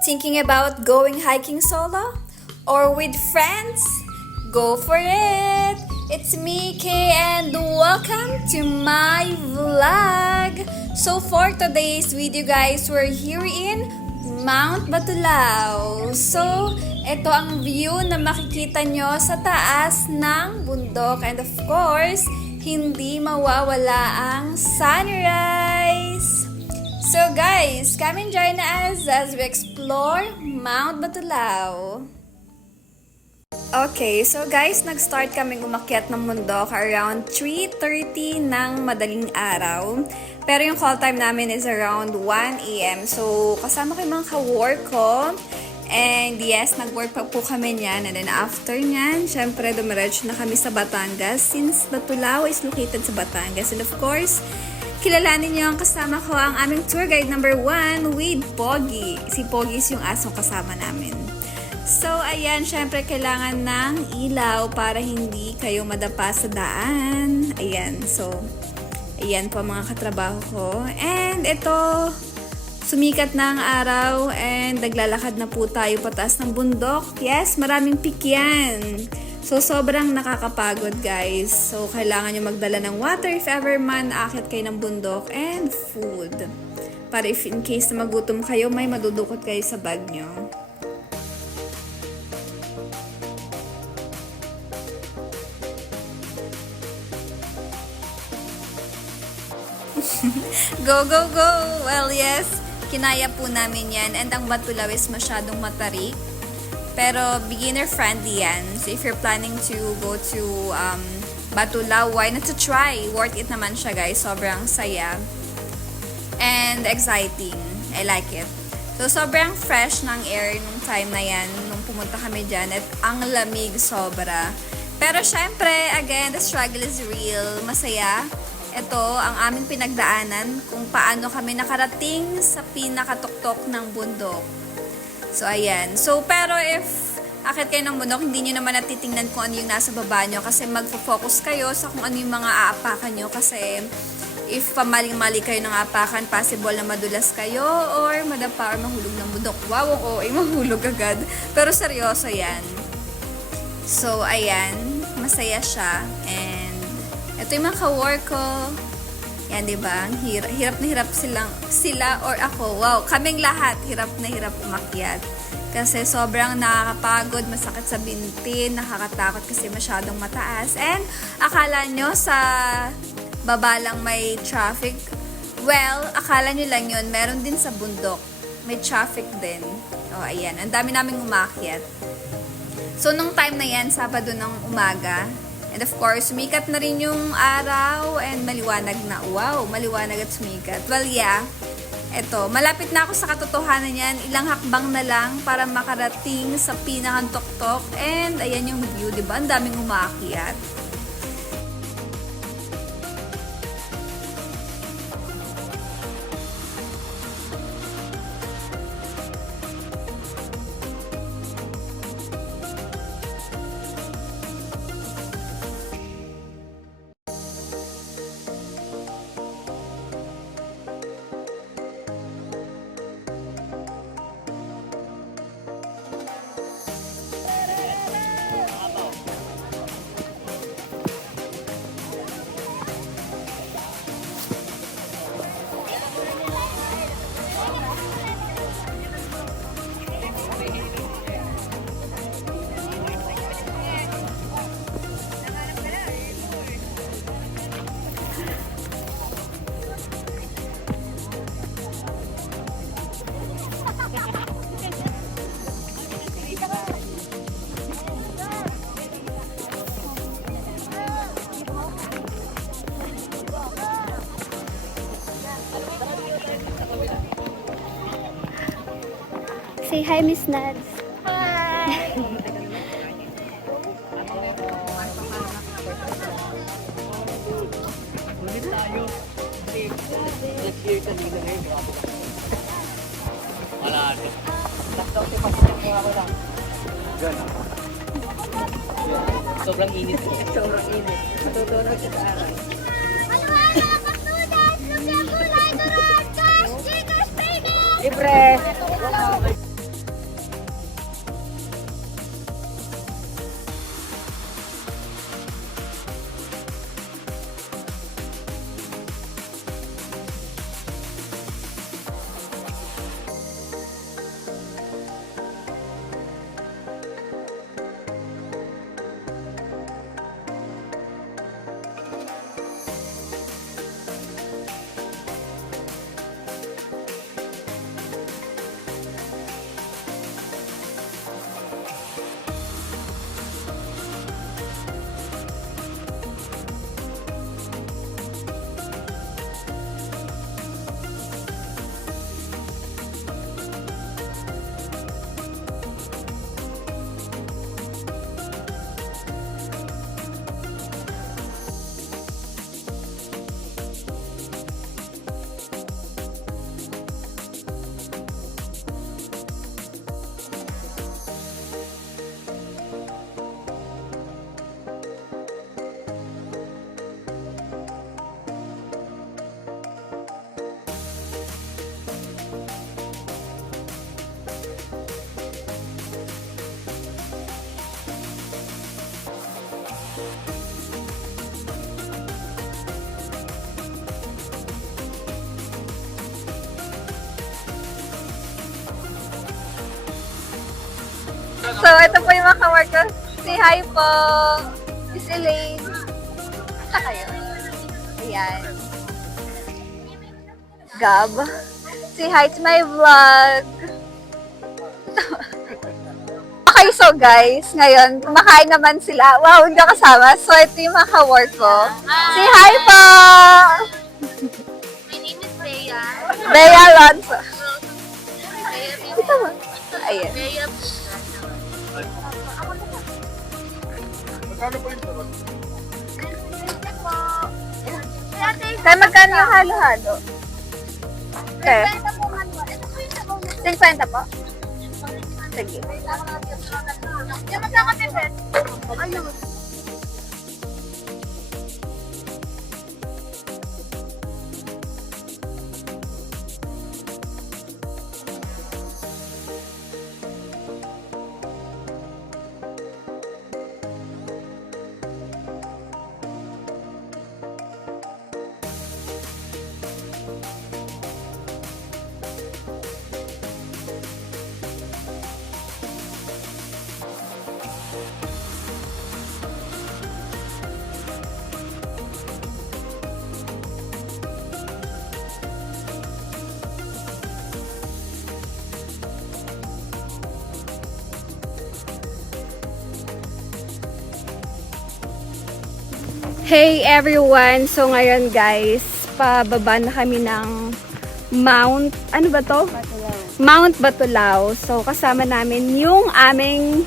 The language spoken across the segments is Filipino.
Thinking about going hiking solo? Or with friends? Go for it! It's me, Kay, and welcome to my vlog! So for today's video guys, we're here in Mount Batulao. So, ito ang view na makikita nyo sa taas ng bundok. And of course, hindi mawawala ang sunrise! So guys, come and join us as we explore Mount Batulao. Okay, so guys, nag-start kaming umakyat ng bundok around 3:30 ng madaling araw. Pero yung call time namin is around 1 a.m. So, kasama ko yung mga ka-work ko. And yes, nag-work pa po kami niyan. And then after niyan, syempre dumiretso na kami sa Batangas since Batulao is located sa Batangas. And of course, kilalanin niyo ang kasama ko, ang aming tour guide number 1 with Pogi. Si Pogi is yung asong kasama namin. So, ayan, syempre kailangan ng ilaw para hindi kayo madapa sa daan. Ayan, so, ayan po mga katrabaho ko. And ito, sumikat na ang araw and naglalakad na po tayo pataas ng bundok. Yes, maraming peak yan. So, sobrang nakakapagod guys. So, kailangan nyo magdala ng water if ever man aakyat kayo ng bundok and food. Para if in case na magutom kayo, may madudukot kayo sa bag nyo. Go, go, go! Well, yes, kinaya po namin yan. And ang Batulao is masyadong matarik. Pero beginner-friendly yan. So, if you're planning to go to Batulao, why not to try? Worth it naman siya, guys. Sobrang saya. And exciting. I like it. So, sobrang fresh ng air nung time na yan, nung pumunta kami dyan. At ang lamig sobra. Pero, syempre, again, the struggle is real. Masaya. Ito ang aming pinagdaanan kung paano kami nakarating sa pinakatuktok ng bundok. So, ayan. So, pero if akit kayo ng bundok, hindi nyo naman natitingnan kung ano yung nasa baba nyo kasi magfo-focus kayo sa kung ano yung mga aapakan nyo kasi if pamaling-mali kayo ng aapakan, possible na madulas kayo or madapa or mahulog ng bundok. Wow, mahulog agad. Pero seryoso yan. So, ayan. Masaya siya. And ito yung mga ka-work ko. Yan, diba? Hirap na hirap sila or ako. Wow, kaming lahat hirap na hirap umakyat. Kasi sobrang nakakapagod, masakit sa binti, nakakatakot kasi masyadong mataas. And akala nyo sa baba lang may traffic. Well, akala nyo lang yun. Meron din sa bundok. May traffic din. O, ayan. Ang dami naming umakyat. So, nung time na yan, Sabado ng umaga, and of course, sumikat na rin yung araw and maliwanag na. Wow, maliwanag at sumikat. Well, yeah. Eto, malapit na ako sa katotohanan yan. Ilang hakbang na lang para makarating sa pinakang tuktok. And ayan yung view, diba? Ang daming umaakyat. Say hi, Miss Nads. Hi! Ulit tayo. Next year kanina ngayon. Wala ito. Lockdown si Pastor ko ako lang. Gano'n. Sobrang init. Sobrang init. Matutulog sa akin. Libre! So, ito po yung mga kawork ko. Say hi po! Miss Elaine. Saan kayo? Ayan. Gab. Say hi to my vlog. Okay, so guys, ngayon, kumakain naman sila. Wow, hindi ako kasama. So, ito yung mga kawork ko. Say hi po! My name is Bea. Bea Alonso. Ito mo. Ayan. Bea. Kaya magkano yung halo-halo? Okay. 50 po? Sige. Ayun. Hey everyone! So ngayon guys, pababa na kami ng Mount, ano ba to? Mount Batulao. So kasama namin yung aming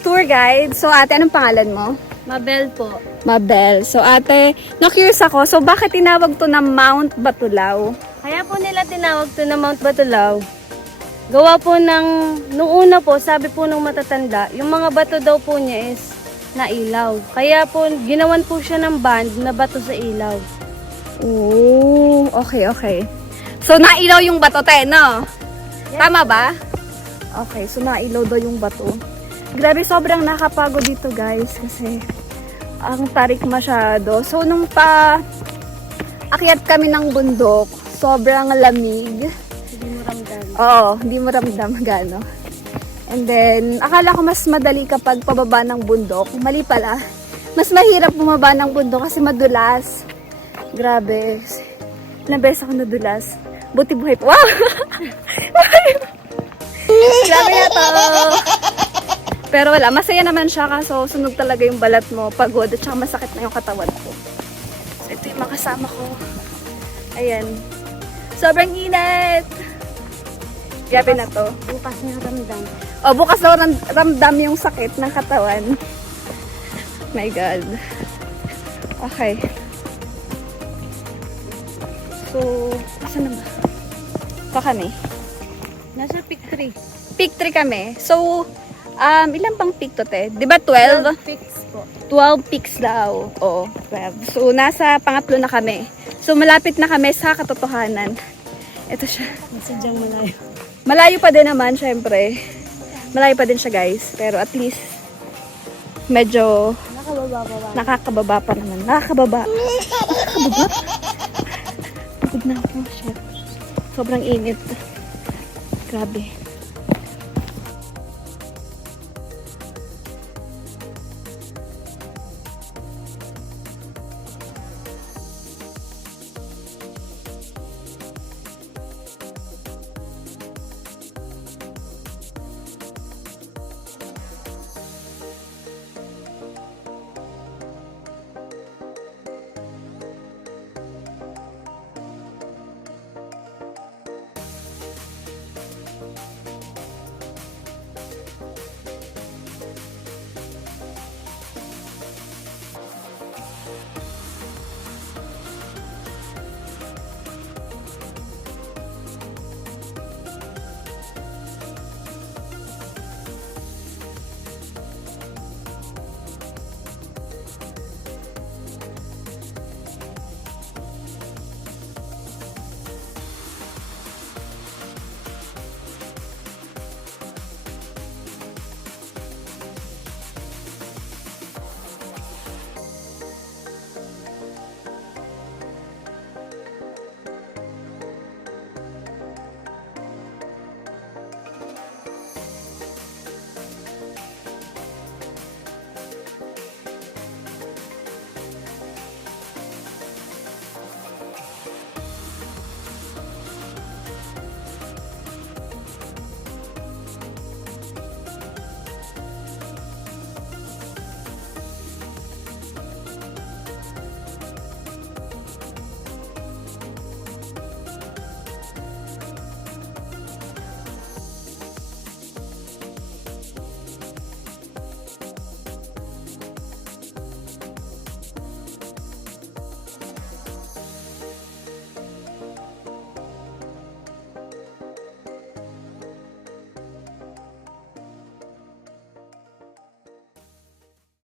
tour guide. So ate, anong pangalan mo? Mabel po. Mabel. So ate, na-curious ako. So bakit tinawag to na Mount Batulao? Kaya po nila tinawag to na Mount Batulao. Gawa po nung una po, sabi po nung matatanda, yung mga bato daw po niya is na ilaw. Kaya po, ginawan po siya ng band na bato sa ilaw. Oh, okay. So nailaw yung bato te, no? Tama ba? Okay, so nailaw daw yung bato. Grabe, sobrang nakapagod dito guys kasi ang tarik masyado. So nung akyat kami ng bundok, sobrang lamig. Hindi mo ramdam. Oo, hindi mo ramdam gano. And then, akala ko mas madali kapag pababa ng bundok. Mali pala. Mas mahirap bumaba ng bundok kasi madulas. Grabe. Ilang beses ako nadulas. Buti buhay pa. Wow! Grabe na to. Pero wala, masaya naman siya kaso sunog talaga yung balat mo, pagod, at saka masakit na yung katawan ko. So, ito yung mga kasama ko. Ayan. Sobrang init! Grabe na to. Bukas niya ramdam. O, bukas daw ramdam yung sakit ng katawan. My God. Okay. So, asan na ba? Pa kami. Nasa pick 3. Peak 3 kami. So, ilan pang peak to, te? Di ba 12? Picks po. 12 peaks daw. Oo, 12. So, nasa pangatlo na kami. So, malapit na kami sa katotohanan. Ito siya. Sadyang malayo. Malayo pa din naman, syempre. Malayo pa din siya, guys. Pero at least, medyo Nakababa-baba. nakakababa pa naman. Nakakababa. Pagod na ako. Shit. Sobrang init. Grabe.